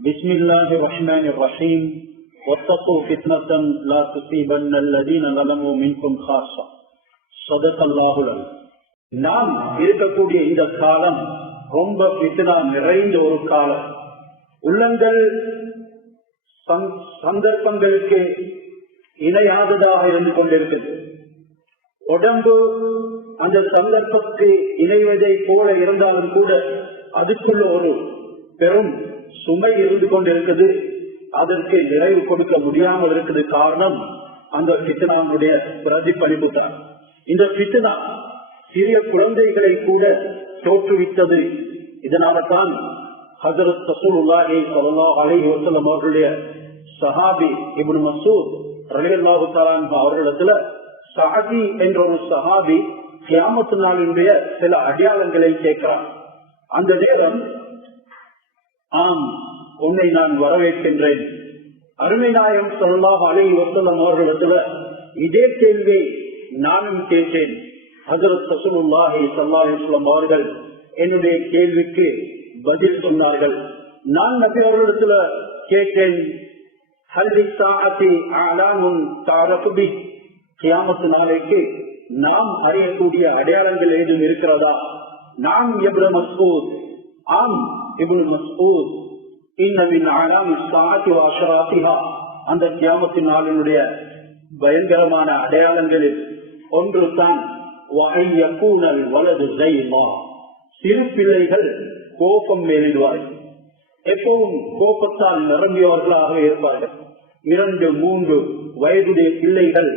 بسم الله الرحمن الرحيم واتقوا فتنة لا تصيبن الذين ظلموا منكم خاصة صدق الله العظيم நாம் இருக்கக்கூடிய இந்த காலம் ரொம்ப பித்னா நிறைந்த ஒரு காலம் உள்ளங்கள் சந்- சந்தர்ப்பங்களுக்கு இணையாததாக இருந்து கொண்டிருக்கிறது உடம்பு அந்த சந்தர்ப்பத்துக்கு இணைவதை போல இருந்தாலும் கூட அதுக்குள்ள ஒரு பெரும் சுமை இருந்து கொண்டிருக்குது. அதற்கு நிறைவு கொடுக்க முடியாமல் இருக்குது காரணம் அந்த பித்தனாவுடைய பிரதிபலிப்பு தான். இந்த பித்தனா சிறிய குழந்தைகளை கூட தோற்றுவித்தது. இதனால தான் ஹசரத் ரசூலுல்லாஹி ஸல்லல்லாஹு அலைஹி வஸல்லம் அவர்களுடைய சஹாபி இப்னு மசூத் ரலியல்லாஹு தஆலா அவர்களிடத்துல சஹாபி என்ற ஒரு சஹாபி கியாமத்து நாளினுடைய சில அடையாளங்களை கேட்கிறான். அந்த நேரம் ஆம் உன்னை நான் வரவேற்கின்றேன். அருமைநாயம் நாயம் சொல்லலாம் அலை வசல்லம் அவர்களிடத்துல இதே கேள்வியை நானும் கேட்டேன். ஹசரத் சசுல்லாஹி சல்லா அலிஸ்லாம் அவர்கள் என்னுடைய கேள்விக்கு பதில் சொன்னார்கள். நான் நபி அவர்களிடத்துல கேட்டேன் ஹல்வி சாத்தி அலாமும் தாரகுபி கியாமத்து நாளைக்கு நாம் அறியக்கூடிய அடையாளங்கள் ஏதும் இருக்கிறதா? நாம் எப்ர மஸ்பூத் ஆம் இப்னு மஸ்பூத் இன்னமின் அலாம் சாத்தி அந்த கியாமத்து நாளினுடைய பயங்கரமான அடையாளங்களில் ஒன்று தான் வலது ஜெய்மா சிறு பிள்ளைகள் கோபம் மேலிடுவார்கள். எப்பவும் கோபத்தால் நிரம்பியவர்களாக இருப்பார்கள். இரண்டு மூன்று வயதுடைய பிள்ளைகள்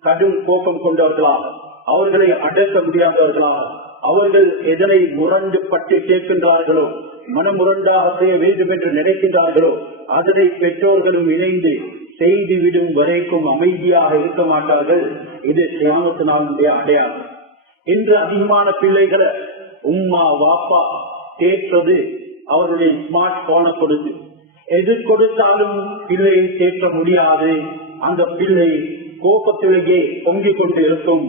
கடும் கோபம் கொண்டவர்களாக அவர்களை அடக்க முடியாதவர்களாக அவர்கள் எதனை முரண்டு பட்டு கேட்கின்றார்களோ மனமுரண்டாக செய்ய வேண்டும் என்று நினைக்கின்றார்களோ அதனை பெற்றோர்களும் இணைந்து செய்துவிடும் வரைக்கும் அமைதியாக இருக்க மாட்டார்கள். இது சியாமத்தினாளுடைய அடையாளம். இன்று அதிகமான பிள்ளைகளை உம்மா வாப்பா தேற்றது அவருடைய ஸ்மார்ட் போனை கொடுத்து எது கொடுத்தாலும் பிள்ளையை தேற்ற முடியாது. அந்த பிள்ளை கோபத்திலேயே பொங்கிக் கொண்டு இருக்கும்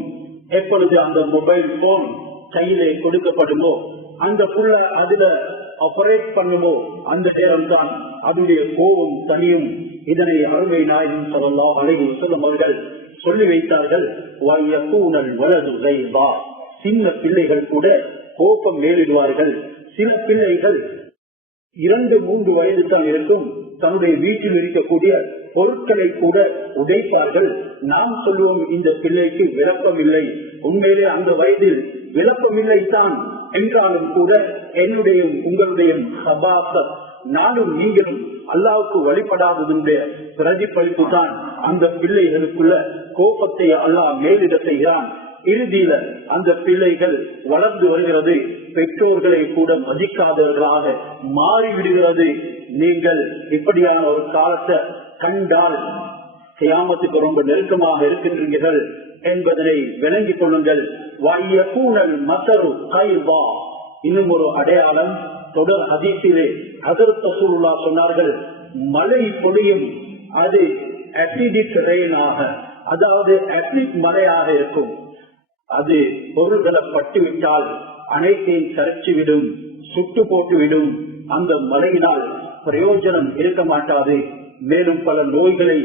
எப்பொழுது அந்த மொபைல் போன் கையிலே கொடுக்கப்படுமோ அந்த புள்ள அதுல ஆபரேட் பண்ணுமோ? அந்த நேரம் தான் அதனுடைய கோபம் தனியும் இதனை அருமை நாயகம் சொல்லலாம் அழகு சொல்லும் அவர்கள் சொல்லி வைத்தார்கள். வலது லைவா. சின்ன பிள்ளைகள் கூட கோபம் மேலிடுவார்கள். சில பிள்ளைகள் இரண்டு மூன்று வயது தான் இருக்கும். தன்னுடைய வீட்டில் இருக்கக்கூடிய பொருட்களை கூட உடைப்பார்கள். நாம் சொல்லுவோம் இந்த பிள்ளைக்கு விளப்பமில்லை உண்மையிலே அந்த வயதில் விளப்பமில்லை தான் என்றாலும் கூட என்னுடைய உங்களுடைய சபாசத் நானும் நீங்களும் அல்லாவுக்கு வழிபடாததுடைய பிரதிபலிப்பு தான் அந்த பிள்ளைகளுக்குள்ள கோபத்தை அல்லாஹ் மேலிட செய்கிறான். இறுதியில அந்த பிள்ளைகள் வளர்ந்து வருகிறது. பெற்றோர்களை கூட மதிக்காதவர்களாக மாறிவிடுகிறது. நீங்கள் இப்படியான ஒரு காலத்தை கண்டால் கியாமத்துக்கு ரொம்ப நெருக்கமாக இருக்கின்றீர்கள் என்பதனை விளங்கிக் கொள்ளுங்கள். கூணல் மசரு கைவா இன்னும் ஒரு அடையாளம் தொடர் ஹதீஸிலே அதிர்த்த சூழலா சொன்னார்கள் மழை பொழியும் அது அசிடிக் ரெயினாக அதாவது அசிட் மழையாக இருக்கும். அது பொருள்களை பட்டுவிட்டால் அனைத்தையும் கரைச்சிவிடும் சுட்டு போட்டுவிடும். அந்த மழையினால் பிரயோஜனம் இருக்க மாட்டாது. மேலும் பல நோய்களை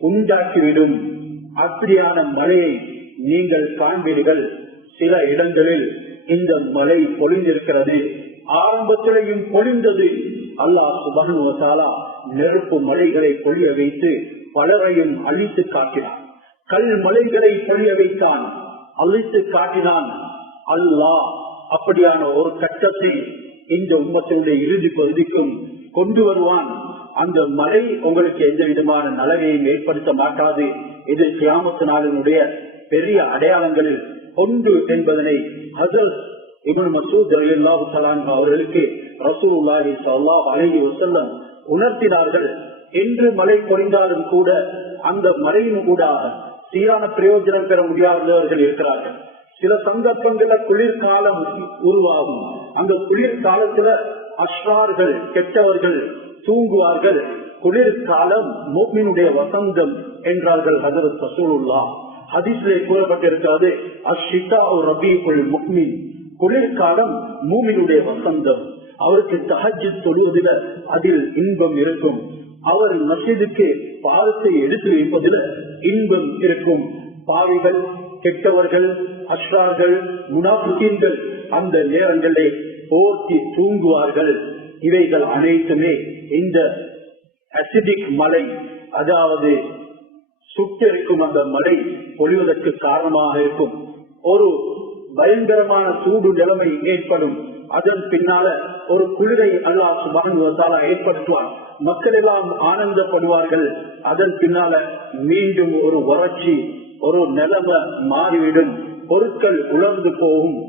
உண்டாக்கிவிடும். அப்படியான மழையை நீங்கள் காண்பீர்கள். சில இடங்களில் இந்த மழை பொழிந்திருக்கிறது. ஆரம்பத்திலையும் பொழிந்தது. அல்லாஹ் சுபனுவத்தாலா நெருப்பு மலைகளை பொழிய வைத்து பலரையும் அழித்து காட்டினான். கல் மலைகளை பொழிய வைத்தான். அழித்து காட்டினான். அல்லாஹ் அப்படியான ஒரு கட்டத்தை இந்த உம்மத்தினுடைய இறுதி பகுதிக்கும் கொண்டு வருவான். அந்த மலை உங்களுக்கு எந்த விதமான நலவையும் ஏற்படுத்த மாட்டாது. இது கிராமத்து நாளினுடைய பெரிய அடையாளங்களில் ஒன்று என்பதனை ஹசரத் இவன் மசூத் அல்லாஹு தலான் அவர்களுக்கு ரசூலுல்லாஹி சல்லாஹ் அலைஹி வசல்லம் உணர்த்தினார்கள். என்று மழை பொழிந்தாலும் கூட அந்த மழையின் கூட சீரான பிரயோஜனம் பெற முடியாதவர்கள் இருக்கிறார்கள். சில சந்தர்ப்பங்கள குளிர்காலம் உருவாகும். அந்த குளிர்காலத்துல அஷ்ரார்கள் கெட்டவர்கள் தூங்குவார்கள். குளிர்காலம் மூமினுடைய வசந்தம் என்றார்கள் ஹசரத் ரசூலுல்லா ஹதீஸ்லே கூறப்பட்டிருக்கிறது அஷிதா ரபீகுல் முக்மின். குளிர்காலம் மூமினுடைய வசந்தம். அவருக்கு தகஜி தொழுவதில் அதில் இன்பம் இருக்கும். அவர் மசிதுக்கு பாதத்தை எடுத்து வைப்பதில் இன்பம் இருக்கும். பாவிகள் கெட்டவர்கள் அஷ்ரார்கள் முனாபுத்தீன்கள் அந்த நேரங்களிலே போர்த்தி தூங்குவார்கள். இவைகள் அனைத்துமே இந்த அசிடிக் மலை அதாவது சுட்டெரிக்கும் அந்த மழை பொழிவதற்கு காரணமாக இருக்கும். ஒரு பயங்கரமான சூடு நிலைமை ஏற்படும். அதன் பின்னால ஒரு குளிரை அல்லா சுபானுவத்தால ஏற்படுத்துவார் மக்கள் எல்லாம் ஆனந்தப்படுவார்கள். அதன் பின்னால மீண்டும் ஒரு வறட்சி ஒரு நிலைமை மாறிவிடும். பொருட்கள் உலர்ந்து போகும்.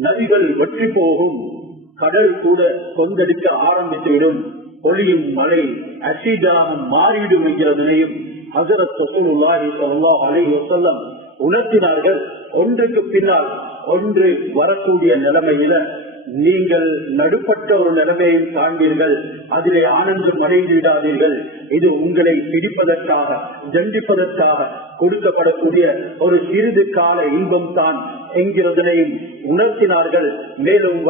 நதிகள் வெற்றி போகும். கடல் கூட கொந்தடிக்க ஆரம்பித்துவிடும். ஒளியும் மழை அசிடாக மாறிவிடும் என்கிறதனையும் ஹசரத் ரசூலுல்லாஹி உணர்த்தினார்கள். ஒன்றுக்கு பின்னால் ஒன்று வரக்கூடிய நிலைமையில நீங்கள் நடுப்பட்ட ஒரு நிலைமையை காண்பீர்கள். அதிலே ஆனந்தம் அடைந்துவிடாதீர்கள் இது உங்களை பிடிப்பதற்காக தண்டிப்பதற்காக கொடுக்கப்படக்கூடிய ஒரு சிறிது கால இன்பம் தான் என்கிறதனையும் உணர்த்தினார்கள். மேலும்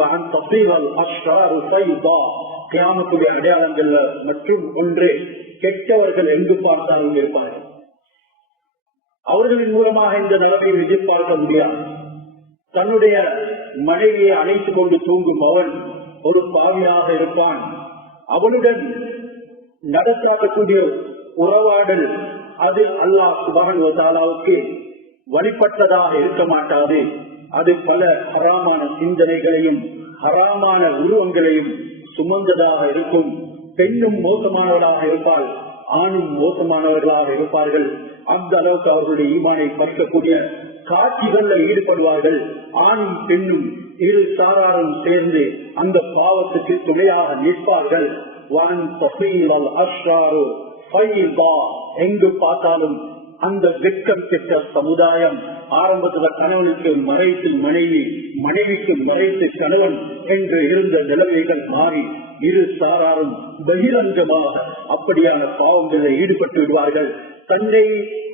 கிராமத்துடைய அடையாளங்கள்ல மற்றும் ஒன்று கெட்டவர்கள் எங்கு பார்த்தாலும் இருப்பார்கள். அவர்களின் மூலமாக இந்த நிலைமையை எதிர்பார்க்க முடியாது. தன்னுடைய மனைவியை அணைத்துக் கொண்டு தூங்கும் அவன் ஒரு பாவியாக இருப்பான். அவனுடன் நடத்தாக்கக்கூடிய உறவாடல் அது அல்லாஹ் சுபகன் தாலாவுக்கு வழிபட்டதாக இருக்க மாட்டாது. அது பல ஹராமான சிந்தனைகளையும் ஹராமான உருவங்களையும் சுமந்ததாக இருக்கும் பெண்ணும் மோசமானவராக இருப்பாள் ஆணும் மோசமானவர்களாக இருப்பார்கள். அந்த அளவுக்கு அவர்களுடைய ஈமானை பறிக்கக்கூடிய காட்சிகள்ல ஈடுபடுவார்கள். ஆணும் பெண்ணும் இரு சாராரும் சேர்ந்து அந்த பாவத்துக்கு துணையாக நிற்பார்கள். எங்கு பார்த்தாலும் அந்த வெட்கம் பெற்ற சமுதாயம் ஆரம்பத்துல கணவனுக்கு மறைத்து மனைவி மனைவிக்கு மறைத்து கணவன் என்று இருந்த நிலைமைகள் மாறி இரு சாராரும் பகிரங்கமாக அப்படியான பாவங்களில் ஈடுபட்டு விடுவார்கள். தன்னை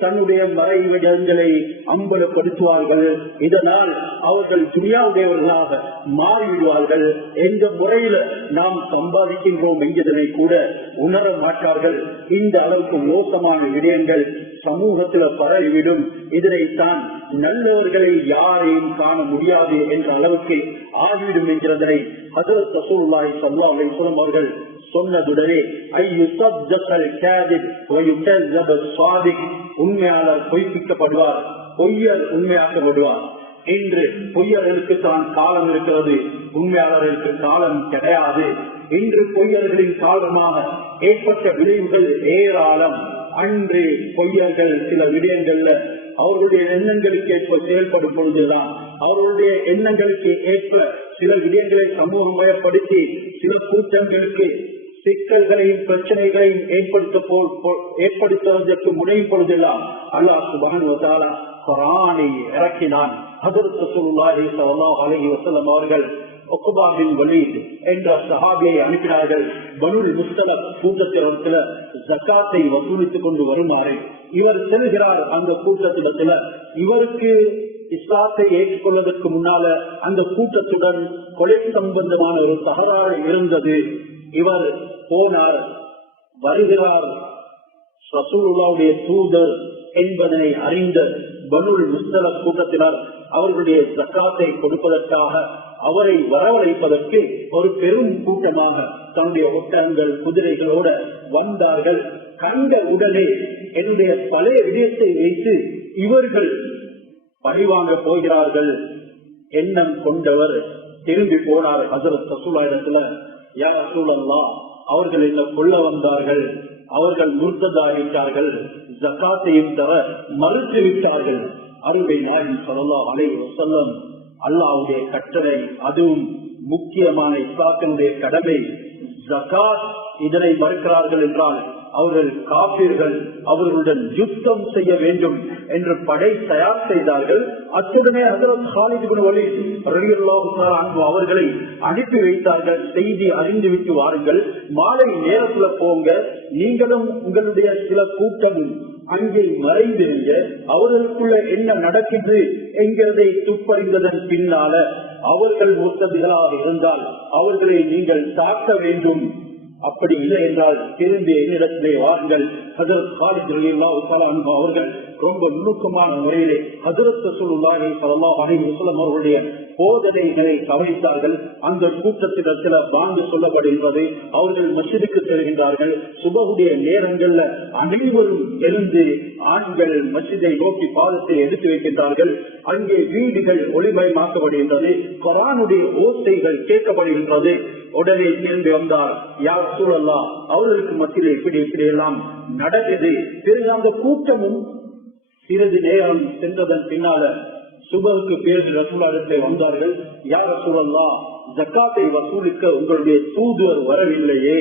தன்னுடைய மறைவிடங்களை அம்பலப்படுத்துவார்கள். இதனால் அவர்கள் துணியாவுடையவர்களாக மாறிவிடுவார்கள். எந்த முறையில நாம் சம்பாதிக்கின்றோம் என்கிறதை கூட உணர மாட்டார்கள். இந்த அளவுக்கு மோசமான விடயங்கள் சமூகத்துல பரவிவிடும். இதனைத்தான் நல்லவர்களை யாரையும் காண முடியாது என்ற அளவுக்கு ஆகிவிடும் என்கிறதனை ஹசரத் ரசூல்லாய் சல்லா அலிஸ்லம் அவர்கள் சொன்னதுடனே உண்மையாளர் உண்மையாளர் பொய்ப்பிக்கப்படுவார் பொய்யர் உண்மையாக்கப்படுவார் இன்று பொய்யர்களுக்கு தான் காலம் இருக்கிறது உண்மையாளர்களுக்கு காலம் கிடையாது. இன்று பொய்யர்களின் காலமாக ஏற்பட்ட விளைவுகள் ஏராளம். அன்று பொய்யர்கள் சில விடயங்கள்ல அவர்களுடைய எண்ணங்களுக்கு ஏற்ப செயல்படும் பொழுதுதான் அவர்களுடைய எண்ணங்களுக்கு ஏற்ப சில விடயங்களை சமூகம் பயப்படுத்தி சில கூட்டங்களுக்கு சிக்கல்களையும் பிரச்சனைகளையும் ஏற்படுத்த ஏற்படுத்துவதற்கு முனையும் பொழுதெல்லாம் அல்லாஹ் சுபகன் குரானை இறக்கினான். அதற்கு சொல்லாஹி சல்லாஹ் அலஹி வசலம் அவர்கள் ஒக்குபாபின் வலீத் என்ற சஹாபியை அனுப்பினார்கள். பனுல் முஸ்தலப் கூட்டத்திடத்துல ஜக்காத்தை வசூலித்துக் கொண்டு வருமாறு இவர் செல்கிறார் அந்த கூட்டத்திடத்துல. இவருக்கு இஸ்லாத்தை ஏற்றுக்கொள்வதற்கு முன்னால அந்த கூட்டத்துடன் கொலை சம்பந்தமான ஒரு தகராறு இருந்தது. இவர் போனார் வருகிறார். ரசூலுல்லாவுடைய தூதர் என்பதனை அறிந்த பனுல் முஸ்தல கூட்டத்தினர் அவர்களுடைய சக்காத்தை கொடுப்பதற்காக அவரை வரவழைப்பதற்கு ஒரு பெரும் கூட்டமாக தன்னுடைய ஒட்டகங்கள் குதிரைகளோட வந்தார்கள். கண்ட உடனே என்னுடைய பழைய விடயத்தை வைத்து இவர்கள் பழிவாங்க போகிறார்கள். எண்ணம் கொண்டவர் திரும்பி போனார். ஹசரத் ரசூலா இடத்துல யார் அவர்கள் இதை கொள்ள வந்தார்கள். அவர்கள் முர்த்ததாகிவிட்டார்கள். ஜக்காத்தையும் தர மறுத்து விட்டார்கள் அருமை நாயின் சொல்லலா அலை வசல்லம் அல்லாவுடைய கட்டளை அதுவும் முக்கியமான இஸ்லாத்தினுடைய கடமை. ஜக்காத் இதனை மறுக்கிறார்கள் என்றால் அவர்கள் காப்பீர்கள் அவர்களுடன் யுத்தம் செய்ய வேண்டும் என்று படை தயார் செய்தார்கள். அத்துடனே அன்பு அவர்களை அனுப்பி வைத்தார்கள். செய்தி அறிந்துவிட்டு வாருங்கள். மாலை நேரத்துல போங்க. நீங்களும் உங்களுடைய சில கூட்டம் அங்கே மறைந்திருங்க. அவர்களுக்குள்ள என்ன நடக்குது என்கிறதை துப்பறிந்ததன் பின்னால அவர்கள் முத்ததிகளாக இருந்தால் அவர்களை நீங்கள் தாக்க வேண்டும். அப்படி இல்லை என்றால் திரும்பி என்னிடத்திலே வாருங்கள். ஹதரத் காலித் அவர்கள் ரொம்ப நுணுக்கமான முறையிலே அதிரத்த ரசூலுல்லாஹி பலமா அலைஹி அவருடைய அவர்களுடைய போதனைகளை கவனித்தார்கள். அந்த கூட்டத்தில் சில பாங்கு சொல்லப்படுகின்றது. அவர்கள் மசிதிக்கு செல்கின்றார்கள். சுபகுடைய நேரங்கள்ல அனைவரும் எழுந்து ஆண்கள் மசிதை நோக்கி பாதத்தை எடுத்து வைக்கின்றார்கள். அங்கே வீடுகள் ஒளிமயமாக்கப்படுகின்றது. குரானுடைய ஓசைகள் கேட்கப்படுகின்றது. உடனே திரும்பி வந்தார் யார் சூழலா அவர்களுக்கு மத்தியில் இப்படி இப்படி எல்லாம் நடக்குது பிறகு அந்த கூட்டமும் சிறிது நேரம் சென்றதன் பின்னால சுபருக்கு பேர் ரசூலாடத்தை வந்தார்கள். யார் ரசூலல்லா ஜக்காத்தை வசூலிக்க உங்களுடைய தூதுவர் வரவில்லையே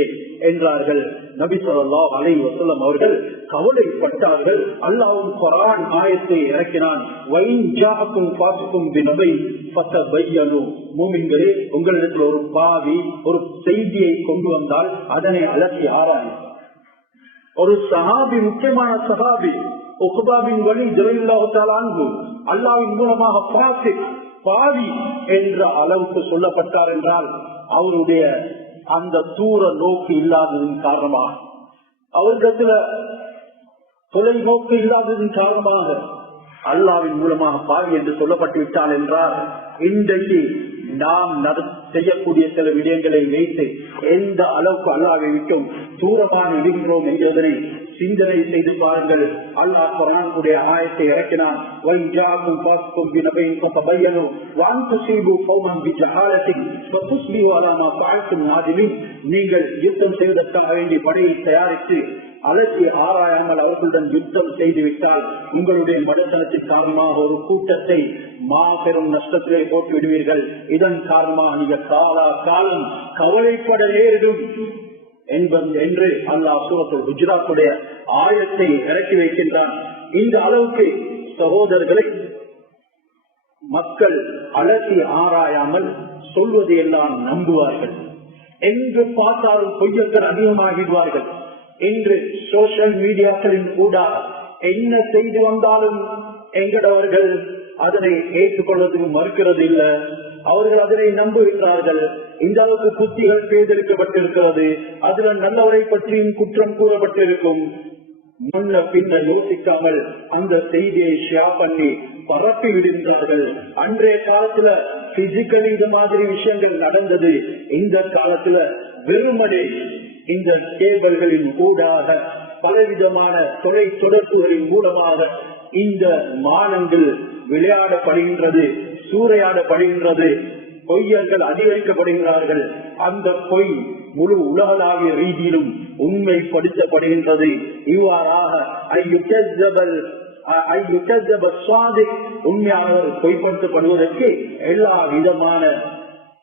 என்றார்கள். நபி சொல்லா அலை வசலம் அவர்கள் கவலைப்பட்டார்கள். அல்லாவும் கொரான் ஆயத்தை இறக்கினான். பாசுக்கும் வினவை பத்த பையனு மூமின்களே உங்களிடத்தில் ஒரு பாவி ஒரு செய்தியை கொண்டு வந்தால் அதனை அலசி ஆராயும். ஒரு சஹாபி முக்கியமான சஹாபி உகுபாவின் வழி ஜெயில்லாஹு அல்லாவின் மூலமாக பாசி பாவி என்ற அளவுக்கு சொல்லப்பட்டார் என்றால் அவருடைய அந்த தூர நோக்கு இல்லாததன் காரணமாக அவரிடத்துல தொலைநோக்கு இல்லாததன் காரணமாக அல்லாவின் மூலமாக பாவி என்று சொல்லப்பட்டு விட்டால் என்றால் இன்றைக்கு நாம் செய்யக்கூடிய சில விடயங்களை வைத்து எந்த அளவுக்கு அல்லாவை விட்டும் தூரமாக இருக்கிறோம் என்பதனை சிந்தனை செய்து பாருங்கள். அல்லாஹ் குரானுடைய ஆயத்தை இறக்கினான். நீங்கள் யுத்தம் செய்வதற்காக வேண்டி படையை தயாரித்து அலசி ஆராயாமல் அவர்களுடன் யுத்தம் செய்துவிட்டால் உங்களுடைய மடத்தனத்தின் காரணமாக ஒரு கூட்டத்தை மாபெரும் நஷ்டத்திலே போட்டு விடுவீர்கள். இதன் காரணமாக நீங்க காலா காலம் கவலைப்பட நேரிடும் என்று அல்லாஹ் சூரத்துல் குஜராத்துடைய ஆயத்தை இறக்கி வைக்கின்றான். இந்த அளவுக்கு சகோதரர்களை மக்கள் அலசி ஆராயாமல் சொல்வதை எல்லாம் நம்புவார்கள். எங்கு பார்த்தாலும் பொய்யர்கள் அதிகமாகிடுவார்கள். இன்று சோசியல் மீடியாக்களின் கூட என்ன செய்து வந்தாலும் எங்கடவர்கள் அதனை ஏற்றுக்கொள்வதற்கு மறுக்கிறது இல்லை அவர்கள் அதனை நம்புகின்றார்கள். இந்த அளவுக்கு புத்திகள் பேதெடுக்கப்பட்டிருக்கிறது. அதுல நல்லவரை பற்றியும் குற்றம் கூறப்பட்டிருக்கும். முன்ன பின்ன யோசிக்காமல் அந்த செய்தியை ஷேர் பண்ணி பரப்பி விடுகின்றார்கள். அன்றைய காலத்துல பிசிக்கலி இந்த மாதிரி விஷயங்கள் நடந்தது. இந்த காலத்துல வெறுமனே இந்த கேபிள்களின் ஊடாக பலவிதமான தொலை தொடர்புகளின் மூலமாக இந்த மானங்கள் விளையாடப்படுகின்றது சூறையாடப்படுகின்றது பொய்யர்கள் அதிகரிக்கப்படுகிறார்கள். அந்த பொய் முழு உலகளாவிய ரீதியிலும் உண்மைப்படுத்தப்படுகின்றது. இவ்வாறாக உண்மையாளர் பொய்ப்படுத்தப்படுவதற்கு எல்லா விதமான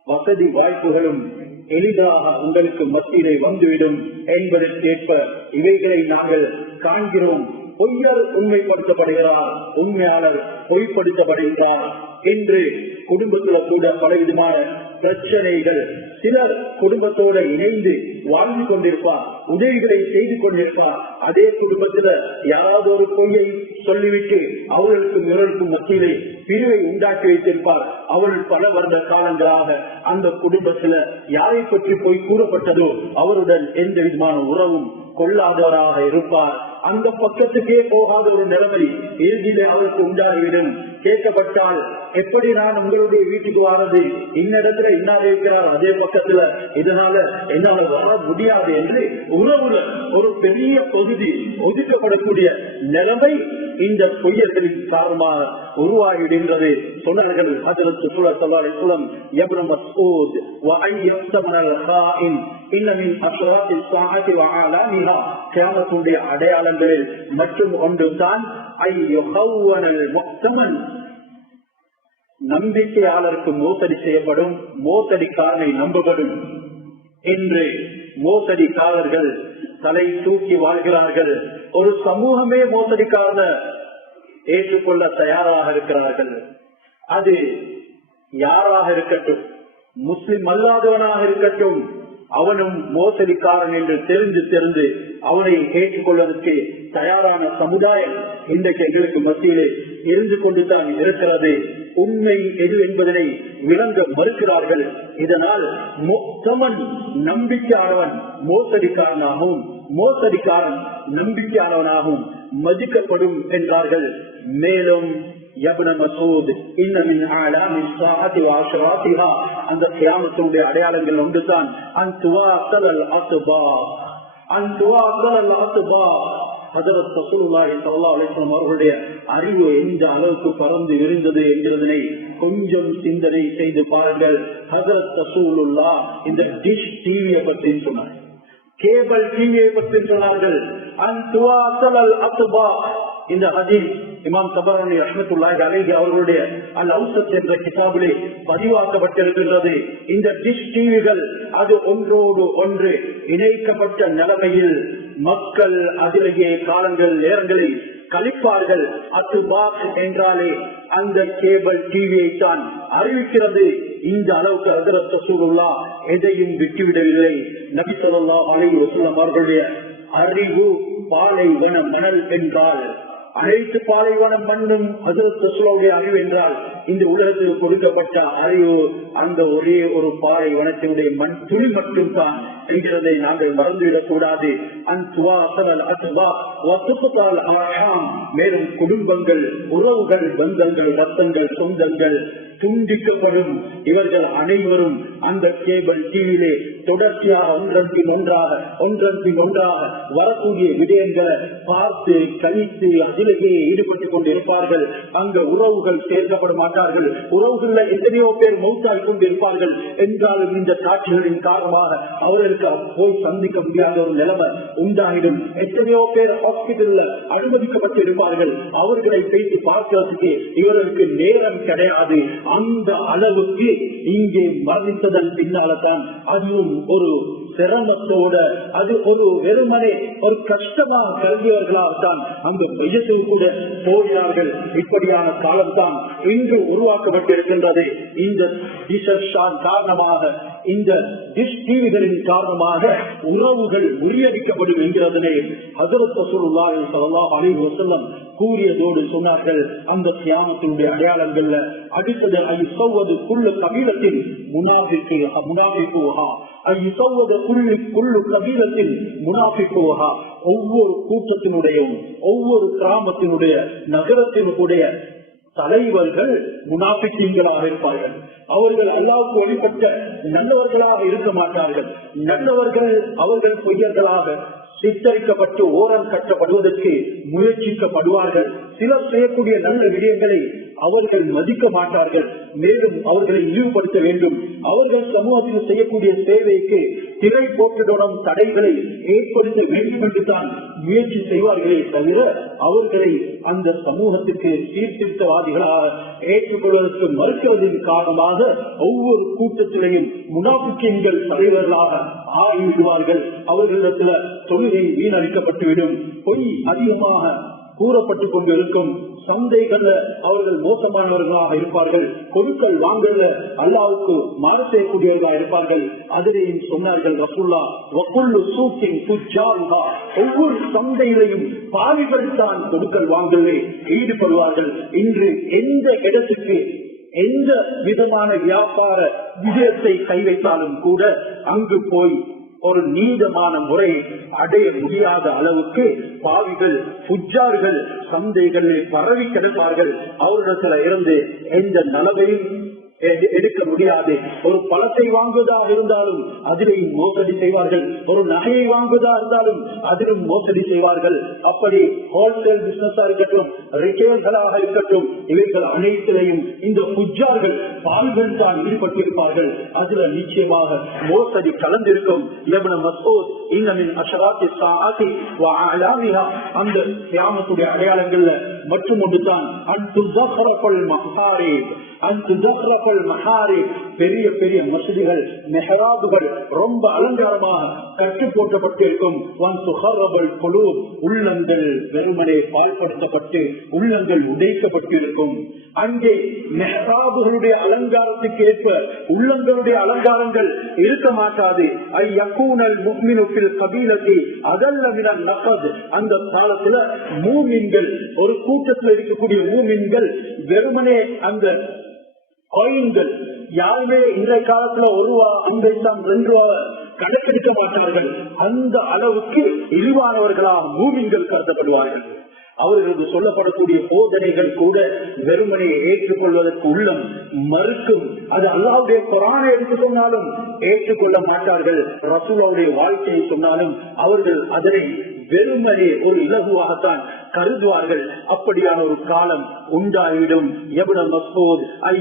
வசதி வாய்ப்புகளும் எளிதாக உங்களுக்கு மத்தியிலே வந்துவிடும் என்பதற்கேற்ப இவைகளை நாங்கள் காண்கிறோம். பொய்யர் உண்மைப்படுத்தப்படுகிறார் உண்மையாளர் பொய்ப்படுத்தப்படுகிறார் என்று குடும்பத்துல கூட பலவிதமான பிரச்சனைகள். சிலர் குடும்பத்தோட இணைந்து வாழ்ந்து கொண்டிருப்பார் உதவிகளை செய்து கொண்டிருப்பார். அதே குடும்பத்துல யாராவது ஒரு பொய்யை சொல்லிவிட்டு அவர்களுக்கும் இவர்களுக்கும் மத்தியிலே பிரிவை உண்டாக்கி வைத்திருப்பார். அவர்கள் பல வருட காலங்களாக அந்த குடும்பத்துல யாரை பற்றி போய் கூறப்பட்டதோ அவருடன் எந்த விதமான உறவும் கொள்ளாதவராக இருப்பார். அந்த பக்கத்துக்கே போகாத ஒரு நிலைமை. இறுதியிலே அவருக்கு உண்டாகிவிடும். கேட்கப்பட்டால் எப்படி நான் உங்களுடைய வீட்டுக்கு வாரது? இன்னிடத்துல இன்னார் இருக்கிறார்? அதே பக்கத்துல. இதனால என்னால் வர முடியாது என்று உறவுல ஒரு பெரிய பகுதி ஒதுக்கப்படக்கூடிய நிலைமை இந்த பொய்யர்களின் காரணமாக உருவாகிடுகின்றது சொன்னார்கள் அதில் சுற்றுலா சொல்லாரை குலம் எப்ரம் மசூத் இன்னமின் அஸ்வராத்தி சாஹாத்தி வகாலா நிகா கேமத்துடைய அடையாள கடன்கள் மற்றும் ஒன்றுதான் நம்பிக்கையாளருக்கு மோசடி செய்யப்படும் மோசடிக்காரனை நம்பப்படும் என்று மோசடிக்காரர்கள் தலை தூக்கி வாழ்கிறார்கள். ஒரு சமூகமே மோசடிக்காரன ஏற்றுக்கொள்ள தயாராக இருக்கிறார்கள். அது யாராக இருக்கட்டும் முஸ்லிம் அல்லாதவனாக இருக்கட்டும் அவனும் மோசடிக்காரன் என்று தெரிந்து தெரிந்து அவனை ஏற்றுக்கொள்வதற்கு தயாரான சமுதாயம் இன்றைக்கு எங்களுக்கு மத்தியிலே இருந்து கொண்டுதான் இருக்கிறது. உண்மை எது என்பதனை விளங்க மறுக்கிறார்கள். இதனால் மொத்தமன் நம்பிக்கையானவன் மோசடிக்காரனாகவும் மோசடிக்காரன் நம்பிக்கையானவனாகவும் மதிக்கப்படும் என்றார்கள். மேலும் மசூத் அந்த கியாமத்துடைய அடையாளங்கள் ஒன்றுதான். அன் துவாத்தல் அஸ்பா அன் துவாத்தல் ஹஜரத் ரசூலுல்லாஹி ஸல்லல்லாஹு அலைஹி வஸல்லம் அவர்களுடைய அறிவு எந்த அளவுக்கு பறந்து விரிந்தது என்கிறதனை கொஞ்சம் சிந்தனை செய்து பாருங்கள். ஹஜரத் ரசூலுல்லாஹ் இந்த டிஷ் டிவியை பற்றி சொன்னார் கேபிள் டிவியை பற்றி சொன்னார்கள். அன் துவாத்தல் அஸ்பா இந்த ஹதீஸ் இமாம் சபரணி ரஹமத்துல்லாஹி அலைஹி அவர்களுடைய அல் அவுசத் என்ற கிதாபிலே பதிவாக்கப்பட்டிருக்கின்றது. இந்த டிஷ் டிவிகள் அது ஒன்றோடு ஒன்று இணைக்கப்பட்ட நிலைமையில் மக்கள் அதிலேயே காலங்கள் நேரங்களில் கழிப்பார்கள். அத்து பாக்ஸ் என்றாலே அந்த கேபிள் டிவியை தான் அறிவிக்கிறது. இந்த அளவுக்கு அதிரத்த சூழலா எதையும் விட்டுவிடவில்லை. நபித்தல்லா அலை வசூலம் அவர்களுடைய அறிவு பாலைவன மணல் என்றால் அனைத்து பாலைவனம் மண்ணும் ஹசரத்துடைய அறிவு என்றால் இந்த உலகத்தில் கொடுக்கப்பட்ட அறிவு அந்த ஒரே ஒரு பாலைவனத்தினுடைய மண் துளி மட்டும் தான் என்கிறதை நாங்கள் மறந்துவிடக் கூடாது மேலும் குடும்பங்கள் உறவுகள் பந்தங்கள் ரத்தங்கள் சொந்தங்கள் துண்டிக்கப்படும். இவர்கள் அனைவரும் அந்த கேபிள் டிவியிலே தொடர்ச்சியாக ஒன்றன் பின் ஒன்றாக ஒன்றன் பின் ஒன்றாக வரக்கூடிய விடயங்களை பார்த்து கழித்து அதில் அதிலேயே ஈடுபட்டுக் கொண்டிருப்பார்கள். அங்க உறவுகள் சேர்க்கப்பட மாட்டார்கள். உறவுகள்ல எத்தனையோ பேர் மௌத்தாய் கொண்டிருப்பார்கள். என்றாலும் இந்த காட்சிகளின் காரணமாக அவர்களுக்கு போய் சந்திக்க முடியாத ஒரு நிலைமை உண்டாகிடும் எத்தனையோ பேர் ஹாஸ்பிட்டல்ல அனுமதிக்கப்பட்டு இருப்பார்கள் அவர்களை பேசி பார்க்கிறதுக்கு இவர்களுக்கு நேரம் கிடையாது. அந்த அளவுக்கு இங்கே மரணித்ததன் பின்னால்தான் அதுவும் ஒரு சிரமத்தோட அது ஒரு வெறுமனை ஒரு கஷ்டமாக கருதியவர்களாகத்தான் அந்த மையத்தில் கூட போகிறார்கள். இப்படியான காலம்தான் இன்று உருவாக்கப்பட்டிருக்கின்றது. இந்த காரணமாக இந்த டிஷ் டிவிகளின் காரணமாக உறவுகள் முறியடிக்கப்படும் என்கிறதனை ஹசரத் ரசூலுல்லாஹி ஸல்லல்லாஹு அலைஹி கூறியதோடு சொன்னார்கள். அந்த தியானத்தினுடைய அடையாளங்கள்ல அடுத்தது ஐசவது குள்ள கபீலத்தில் முனாபிக்கு முனாபிக்குவா ஒவ்வொரு கூட்டத்தினுடைய ஒவ்வொரு கிராமத்தினுடைய நகரத்தினுடைய தலைவர்கள் முனாபிக்கீங்களாக இருப்பார்கள். அவர்கள் அல்லாவுக்கு வழிபட்ட நல்லவர்களாக இருக்க மாட்டார்கள். நல்லவர்கள் அவர்கள் பொய்யர்களாக சித்தரிக்கப்பட்டு ஓரம் கட்டப்படுவதற்கு முயற்சிக்கப்படுவார்கள். சிலர் செய்யக்கூடிய நல்ல விடயங்களை அவர்கள் மதிக்க மாட்டார்கள். மேலும் அவர்களை இழிவுபடுத்த வேண்டும். அவர்கள் சமூகத்தில் செய்யக்கூடிய சேவைக்கு திரை போட்டுடன் தடைகளை ஏற்படுத்த வேண்டும் என்றுதான் முயற்சி செய்வார்களே தவிர அவர்களை அந்த சமூகத்துக்கு சீர்திருத்தவாதிகளாக ஏற்றுக்கொள்வதற்கு மறுக்கிறதின் காரணமாக ஒவ்வொரு கூட்டத்திலையும் முனாபிக்கங்கள் தலைவர்களாக ஆகிவிடுவார்கள். அவர்களிடத்துல தொழுகை வீணடிக்கப்பட்டுவிடும். பொய் அதிகமாக கூறப்பட்டுக் கொண்டிருக்கும் சந்தைகள்ல அவர்கள் மோசமானவர்களாக இருப்பார்கள். பொருட்கள் வாங்கல அல்லாவுக்கு மாறு செய்யக்கூடியவர்களாக இருப்பார்கள். அதிலேயும் சொன்னார்கள் ரசுல்லா வக்குள்ளு சூக்கின் துஜாருகா ஒவ்வொரு சந்தையிலையும் பாவிகள் தான் பொருட்கள் வாங்கலே ஈடுபடுவார்கள். இன்று எந்த இடத்துக்கு எந்த விதமான வியாபார விஜயத்தை கை வைத்தாலும் கூட அங்கு போய் ஒரு நீதமான முறை அடைய முடியாத அளவுக்கு பாவிகள் புஜார்கள் சந்தைகளில் பரவி கிடப்பார்கள். அவரிடத்துல இருந்து எந்த நலவையும் எடுக்க முடியாது. ஒரு பழத்தை வாங்குவதாக இருந்தாலும் அதிலையும் மோசடி செய்வார்கள். ஒரு நகையை வாங்குவதா இருந்தாலும் அதிலும் மோசடி செய்வார்கள். அப்படி ஹோல்சேல் பிசினஸா இருக்கட்டும் ரிட்டேல்களாக இருக்கட்டும் இவைகள் அனைத்திலையும் இந்த புஜார்கள் பால்கள் தான் ஈடுபட்டிருப்பார்கள். அதுல நிச்சயமாக மோசடி கலந்திருக்கும். இவன மசோத் இன்னமின் அஷராத்தி சாத்தி அந்த கிராமத்துடைய அடையாளங்கள்ல மற்றும் ஒன்றுதான். அன்பு மகாரி அன்பு மஹாரி பெரிய பெரிய மசூதிகள் மெஹராபுகள் ரொம்ப அலங்காரமாக கட்டு போட்டப்பட்டிருக்கும் குழு உள்ளங்கள் வெறுமனே பால்படுத்தப்பட்டு உள்ளங்கள் உடைக்கப்பட்டிருக்கும். அங்கே மெஹராபுகளுடைய அலங்காரத்துக்கு ஏற்ப உள்ளங்களுடைய அலங்காரங்கள் இருக்க மாட்டாது. ஐ யக்கூனல் முக்மினுப்பில் கபீலத்தி அதல்ல மினல் நகத். அந்த காலத்துல மூமின்கள் ஒரு கூட்டத்தில் இருக்கக்கூடிய மூமின்கள் வெறுமனே அந்த காயின்கள் யாருமே இன்றைய காலத்துல ஒரு ரூபா அஞ்சு தான் ரெண்டு ரூபா கணக்கெடுக்க மாட்டார்கள். அந்த அளவுக்கு இழிவானவர்களா மூமின்கள் கருதப்படுவார்கள். அவர்களுக்கு சொல்லப்படக்கூடிய போதனைகள் கூட வெறுமனை ஏற்றுக்கொள்வதற்கு உள்ளம் மறுக்கும். அது அல்லாவுடைய குரானை எடுத்து சொன்னாலும் ஏற்றுக்கொள்ள மாட்டார்கள். ரசூலாவுடைய வாழ்க்கையை சொன்னாலும் அவர்கள் அதனை வெறுமனே ஒரு இலகுவாகத்தான் கருதுவார்கள். அப்படியான ஒரு காலம் உண்டாகிவிடும் ஐ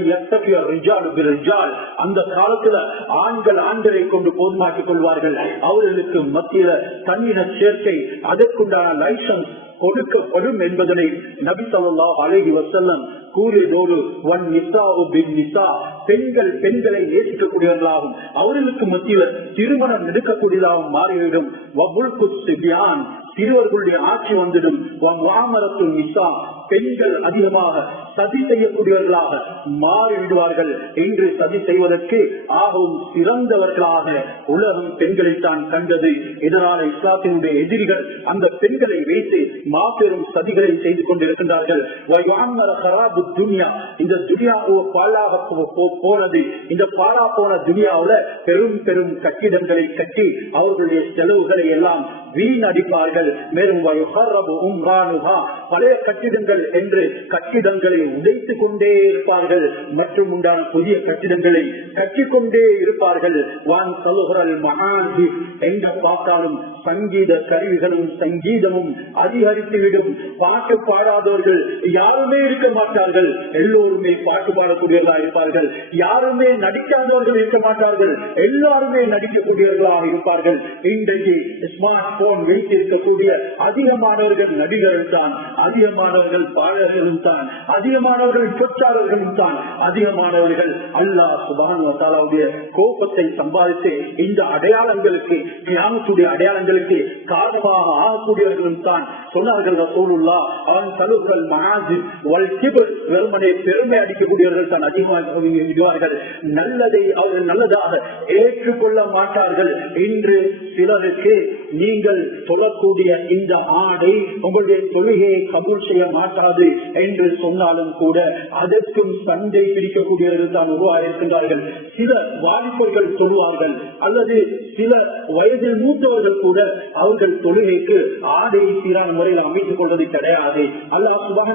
அந்த காலத்துல ஆண்கள் ஆண்களை கொண்டு போதுமாக்கிக் கொள்வார்கள். அவர்களுக்கு மத்தியில தன்னின சேர்க்கை அதற்குண்டான லைசன்ஸ் கொடுக்கப்படும் என்பதனை நபி சொல்லா அழகி வசல்லம் கூறியதோடு ஒன் நிசா பின் நிசா பெண்கள் பெண்களை நேசிக்கக்கூடியவர்களாகும் அவர்களுக்கு மத்தியில் திருமணம் எடுக்கக்கூடியதாகவும் மாறிவிடும். சிபியான் சிறுவர்களுடைய ஆட்சி வந்துடும். வாமரத்து நிசா பெண்கள் அதிகமாக சதி செய்யக்கூடியவர்களாக மாறிவிடுவார்கள். என்று சதி செய்வதற்கு ஆகவும் சிறந்தவர்களாக உலகம் பெண்களை தான் கண்டது. இதனால் இஸ்லாத்தினுடைய எதிரிகள் அந்த பெண்களை வைத்து மாபெரும் சதிகளை செய்து கொண்டிருக்கின்றார்கள். துனியா. இந்த துனியா பாலாக போனது. இந்த பாலா போன துனியாவுல பெரும் பெரும் கட்டிடங்களை கட்டி அவர்களுடைய செலவுகளை எல்லாம் வீணடிப்பார்கள் மேலும் பழைய கட்டிடங்கள் என்று கட்டிடங்களை உடைத்துக் கொண்டே இருப்பார்கள். மற்றும் உண்டான புதிய கட்டிடங்களை கட்டிக்கொண்டே இருப்பார்கள். வான் சலுகரல் மகாந்தி எங்க பார்த்தாலும் சங்கீத கருவிகளும் சங்கீதமும் அதிகரித்துவிடும். பாட்டு பாடாதவர்கள் யாருமே இருக்க மாட்டார்கள். இருப்பார்கள் எல்லோருமே பாட்டு பாடக்கூடியவர்களாக இருப்பார்கள். யாருமே நடிக்காதவர்கள் இருக்க மாட்டார்கள். எல்லாருமே நடிக்கக்கூடியவர்களாக இருப்பார்கள். இன்றைக்கு ஸ்மார்ட் போன் வைத்திருக்கக்கூடிய அதிகமானவர்கள் நடிகர்கள் தான் அதிகமானவர்கள் பாடகர்களும் தான் அதிகமானவர்கள் பிரச்சாரர்களும் தான் அதிகமானவர்கள் அல்லா சுபானுடைய கோபத்தை சம்பாதித்து இந்த அடையாளங்களுக்கு கிராமத்துடைய அடையாளங்களுக்கு காரணமாக ஆகக்கூடியவர்களும் தான். சொன்னார்கள் ரசூலுல்லா அவன் சலுகள் மனாஜி வல் கிபர். வெறுமனே பெருமை அடிக்கக்கூடியவர்கள் தான் அதிகமாக விடுவார்கள். நல்லதை அவர்கள் நல்லதாக ஏற்றுக்கொள்ள மாட்டார்கள். இன்று சிலருக்கு நீங்கள் சொல்லக்கூடிய இந்த ஆடை உங்களுடைய தொழுகையை கபூல் செய்ய மாட்டாது என்று சொன்னாலும் கூட அதற்கும் சண்டை பிரிக்கக்கூடியவர்கள் தான் உருவாயிருக்கின்றார்கள் சில வாலிபர்கள் சொல்லுவார்கள் அல்லது சில வயதில் மூத்தவர்கள் கூட அவர்கள் தொழுகைக்கு ஆடையை சீரான முறையில் அமைத்துக் கொள்வது கிடையாது. அல்லாஹ் சுபான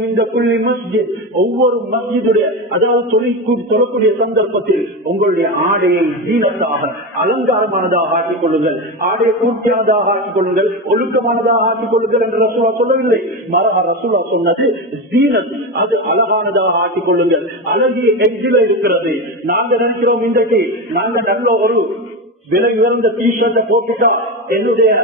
இந்த புள்ளி மஸ்ஜித் ஒவ்வொரு மஸ்ஜிதுடைய அதாவது தொழில் சொல்லக்கூடிய சந்தர்ப்பத்தில் உங்களுடைய ஆடையை ஜீனத்தாக அலங்காரமானதாக ஆக்கிக் கொள்ளுங்கள். ஆடையை பூர்த்தியானதாக ஆக்கிக் கொள்ளுங்கள். ஒழுக்கமானதாக ஆக்கிக் கொள்ளுங்கள் என்று ரசூலா சொல்லவில்லை. மரஹ ரசூலா சொன்னது ஜீனத் அது அழகானதாக ஆக்கிக் கொள்ளுங்கள். அழகிய எஜ்ஜில இருக்கிறது. நாங்க நினைக்கிறோம் இன்றைக்கு நாங்க நல்ல ஒரு விலை உயர்ந்த டிஷர்ட்டை போட்டுட்டா என்னுடைய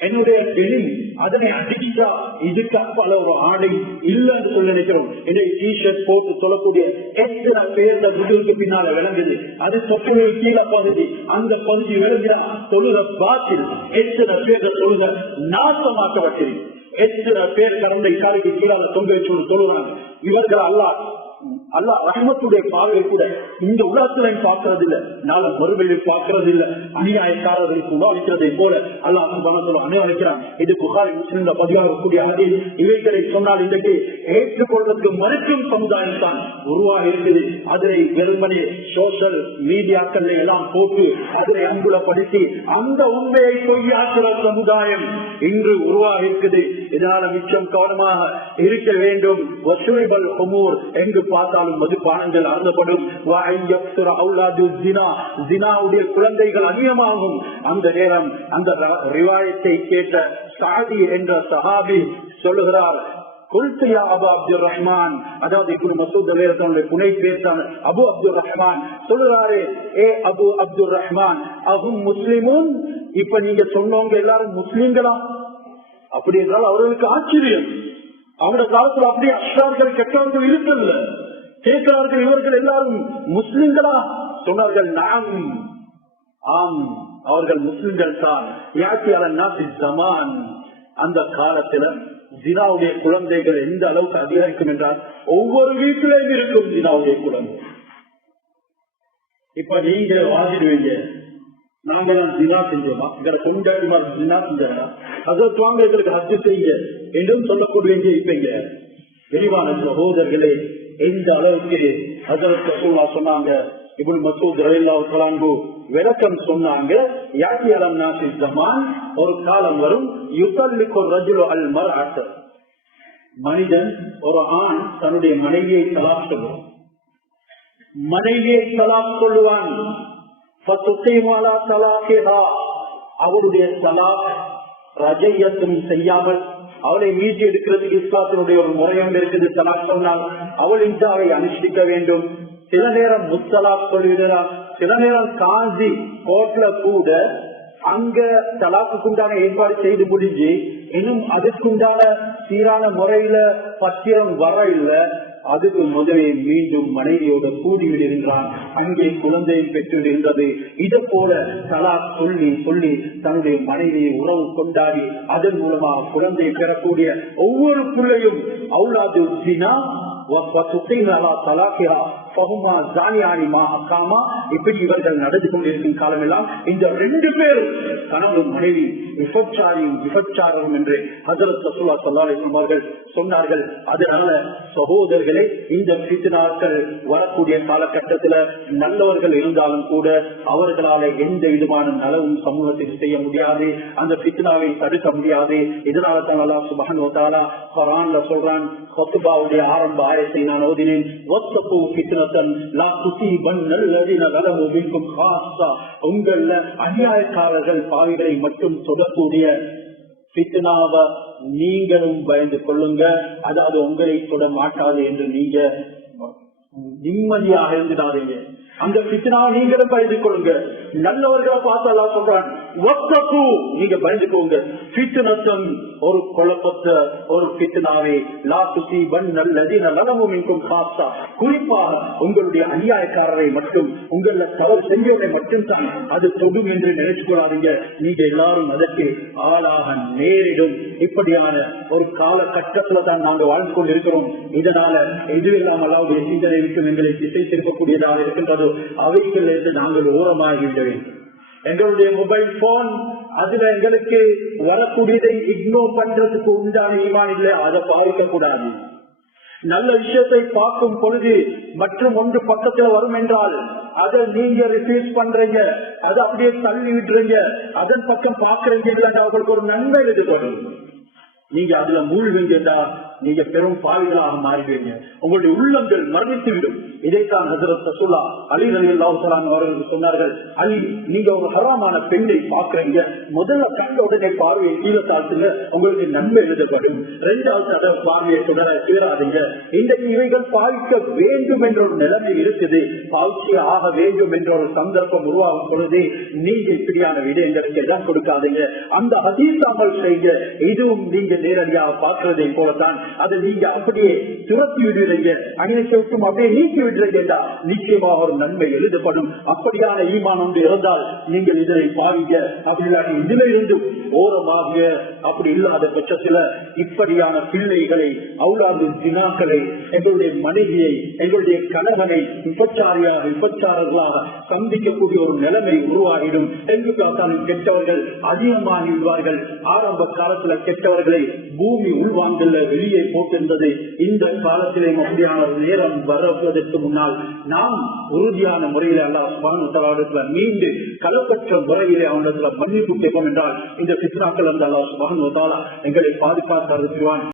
என்னுடைய வெளி அதனை அடிச்சா இதுக்கு அப்பால ஒரு ஆடை இல்லைன்னு சொல்ல நினைக்கிறோம் என்னுடைய டிஷர்ட் போட்டு சொல்லக்கூடிய எத்தனை பேர் முதுகுக்கு பின்னால விளங்குது. அது தொற்றுநோய் கீழே பகுதி. அந்த பகுதி விளங்கினா தொழுத பாத்தில் எத்தனை பேர் தொழுத நாசமாக்கப்பட்டிருக்கு. எத்தனை பேர் கடந்த காலைக்கு கீழே தொங்க வச்சு தொழுகிறாங்க. இவர்கள் அல்லா அல்ல ரஹமத்துடைய பார்வை கூட இந்த உலகத்துல பார்க்கறது இல்ல நாளை மறுமையில் பார்க்கறது இல்ல அநியாயக்காரர்களுக்கு உணவளிக்கிறதை போல அல்லாஹ் பணத்தில் அனுபவிக்கிறான் இது புகாரி முஸ்லிம்ல பதிவாகக்கூடிய அதில் இவைகளை சொன்னால் இன்றைக்கு ஏற்றுக்கொள்வதற்கு மறுக்கும் சமுதாயம் தான் உருவாக இருக்குது. அதனை வெறுமனே சோசியல் மீடியாக்கள் எல்லாம் போட்டு அதனை அங்குலப்படுத்தி அந்த உண்மையை பொய்யாக்குற சமுதாயம் இன்று உருவாக இருக்குது. இதனால மிச்சம் கவனமாக இருக்க வேண்டும். வசூலிபல் எங்கு பார்த்தாலும் மதுபானங்கள் அருந்தப்படும். குழந்தைகள் அதிகமாகும் அந்த நேரம் அந்த ரிவாயத்தை கேட்ட சாதி என்ற சஹாபி சொல்லுகிறார். குல்சியா அபு அப்துல் ரஹ்மான் அதாவது புனை பேர்தான் அபு அப்துல் ரஹ்மான் சொல்லுறாரு ஏ அபு அப்துல் ரஹ்மான் அகும் முஸ்லிமும் இப்ப நீங்க சொன்னவங்க எல்லாரும் முஸ்லிம்களா? அப்படி என்றால் அவர்களுக்கு ஆச்சரியம். அவங்க காலத்துல அப்படியே அஷ்டார்கள் கெட்டவர்கள் இருக்கல கேட்கிறார்கள் இவர்கள் எல்லாரும் முஸ்லிம்களா? சொன்னார்கள் நாம் ஆம் அவர்கள் முஸ்லிம்கள் தான். யாத்தியாளர் நாசி ஜமான். அந்த காலத்துல ஜினாவுடைய குழந்தைகள் எந்த அளவுக்கு அதிகரிக்கும் என்றால் ஒவ்வொரு வீட்டிலையும் இருக்கும் ஜினாவுடைய குழந்தை. இப்ப நீங்க வாங்கிடுவீங்க நாம தான் ஜினா செஞ்சோமா எங்களை கொண்டாடி ஜினா செஞ்சா அதற்கு வாங்க எங்களுக்கு ஹஜ்ஜு செய்ய என்றும் சொல்லக்கூடிய இப்பங்க. விரிவான சகோதரர்களே எந்த அளவுக்கு ஹசரத் ரசூல்லா சொன்னாங்க. இப்படி மசூத் ரலில்லாஹு விளக்கம் சொன்னாங்க. யாத்தி நாசி ஜமான் ஒரு காலம் வரும். யுத்தல்லிக்கு ரஜுலு அல் மர்அத். மனிதன் ஒரு ஆண் தன்னுடைய மனைவியை தலா சொல்லுவான். மனைவியை தலா சொல்லுவான். அவருடைய தலாக் ரஜையத்தும் செய்யாமல் அவளை மீட்டி எடுக்கிறதுக்கு இஸ்லாத்தினுடைய ஒரு முறையம் இருக்குது. தலாக் சொன்னால் அவள் இன்றாவை அனுஷ்டிக்க வேண்டும். சில நேரம் முத்தலாக் சொல்லுகிறார். சில நேரம் காஞ்சி கோட்ல கூட அங்க தலாக்குண்டான ஏற்பாடு செய்து முடிஞ்சு இன்னும் அதுக்குண்டான சீரான முறையில பத்திரம் வர இல்லை. அதுக்கு முதலே மீண்டும் மனைவியோட கூடிவிடுகின்றான். அங்கே குழந்தையை பெற்றிருந்தது. இது போல தலா சொல்லி சொல்லி தன்னுடைய மனைவியை உறவு கொண்டாடி அதன் மூலமா குழந்தை பெறக்கூடிய ஒவ்வொரு பிள்ளையும் அவுலாது பகுமா ஜானியானிமா அக்காமா இப்படி இவர்கள் நடந்து கொண்டிருக்கும் காலம் எல்லாம் இந்த ரெண்டு பேரும் கணவன் மனைவி விபச்சாரியும் விபச்சாரரும் என்று ஹசரத் ரசூலா சொல்லார்கள் சொன்னார்கள். அதனால சகோதரர்களே இந்த பித்னாக்கள் வரக்கூடிய காலகட்டத்தில் நல்லவர்கள் இருந்தாலும் கூட அவர்களால எந்த விதமான நலவும் சமூகத்தில் செய்ய முடியாது அந்த பித்னாவை தடுக்க முடியாது. இதனால தான் அல்லா சுபஹன் சொல்றான் ஆரம்ப ஆயத்தை நான் ஓதினேன். ஒத்தப்பு நல்லதின காசா உங்கள அநியாயக்காரர்கள் பாவிகளை மட்டும் தொடக்கூடிய பித்னாவ நீங்களும் பயந்து கொள்ளுங்க. அதாவது உங்களை தொட மாட்டாது என்று நீங்க நிம்மதியாக இருந்துடாதீங்க. அந்த பித்தனாவை நீங்களும் பயந்து கொள்ளுங்க. நல்லவர்களை பார்த்து அல்லா சொல்றான். ஒத்தப்பு நீங்க பயந்துக்கோங்க. பித்தனத்தம் ஒரு குழப்பத்தை ஒரு பித்தனாவை லாசுசி வன் நல்லது நலமும் இங்கும் காத்தா. குறிப்பாக உங்களுடைய அநியாயக்காரரை மட்டும் உங்கள தவறு செஞ்சவரை மட்டும் தான் அது தொடும் என்று நினைச்சு கொள்ளாதீங்க நீங்க எல்லாரும் அதற்கு ஆளாக நேரிடும். இப்படியான ஒரு காலகட்டத்துல தான் நாங்கள் வாழ்ந்து கொண்டிருக்கிறோம். இதனால இது இல்லாமல் அல்லாவுடைய சிந்தனை விட்டு எங்களை திசை திருப்பக்கூடியதாக இருக்கின்றதோ. அவைகளிலிருந்து நாங்கள் ஓரமாகி வேண்டும் எங்களுடைய மொபைல் போன் அதுல எங்களுக்கு வரக்கூடியதை இக்னோர் பண்றதுக்கு உண்டான ஈமான் இல்லை அதை பாதிக்கக்கூடாது நல்ல விஷயத்தை பார்க்கும் பொழுது மற்றும் ஒன்று பக்கத்துல வரும் என்றால் அதை நீங்க ரிசீவ் பண்றீங்க அதை அப்படியே தள்ளி விடுறீங்க அதன் பக்கம் பாக்குறீங்க அவர்களுக்கு ஒரு நன்மை எதிர்கொள்ளும் நீங்க அதுல மூழ்குவீங்கன்னா நீங்க பெரும் பாவிகளாக மாறுவீங்க உங்களுடைய உள்ளங்கள் மரணித்து விடும் இதைத்தான் ஹசரத் சசுல்லா அலி அலி அல்லாஹலாம் அவர்களுக்கு சொன்னார்கள். அலி நீங்க ஒரு ஹராமான பெண்ணை பாக்குறீங்க முதல்ல கண்ட உடனே பார்வையை கீழே தாழ்த்துங்க. உங்களுக்கு நன்மை எழுதப்படும். இரண்டாவது தடவை பார்வையை தொடர சேராதீங்க இன்றைக்கு இவைகள் பாவிக்க வேண்டும் என்ற ஒரு நிலைமை இருக்குது. பாவிச்சு ஆக வேண்டும் என்ற ஒரு சந்தர்ப்பம் உருவாகும் பொழுது நீங்க இப்படியான விடயங்களுக்கு எல்லாம் கொடுக்காதீங்க. அந்த அதீசாமல் செய்ய இதுவும் நீங்க நேரடியாக பார்க்கிறதை போலத்தான் அதை நீங்க அப்படியே துரத்தி விடுவீங்க அங்கே அப்படியே நீக்கி விடுறீங்க நிச்சயமாக ஒரு நன்மை எழுதப்படும். அப்படியான ஈமான் ஒன்று இருந்தால் நீங்கள் இதனை பாருங்க. அப்படி இல்லாட்டி இதுல இருந்து ஓரமாக அப்படி இல்லாத பட்சத்துல இப்படியான பிள்ளைகளை அவுலாது தினாக்களை எங்களுடைய மனைவியை எங்களுடைய கணவனை விபச்சாரியாக விபச்சாரர்களாக சந்திக்கக்கூடிய ஒரு நிலைமை உருவாகிடும். என்று பார்த்தாலும் கெட்டவர்கள் அதிகமாகி விடுவார்கள் ஆரம்ப காலத்துல கெட்டவர்களை பூமி உள்வாங்கல்ல வெளியே போட்டிருந்தது. இந்த காலத்திலே அப்படியான நேரம் வருவதற்கு முன்னால் நாம் உறுதியான முறையில் அல்லா மீண்டு கலப்பற்ற முறையிலே அவனிடத்துல மன்னிப்பு கேட்போம் என்றால் இந்த சித்ராக்கள் அந்த அல்லாஹ் சுபான் எங்களை பாதுகாத்து அறிவிவான்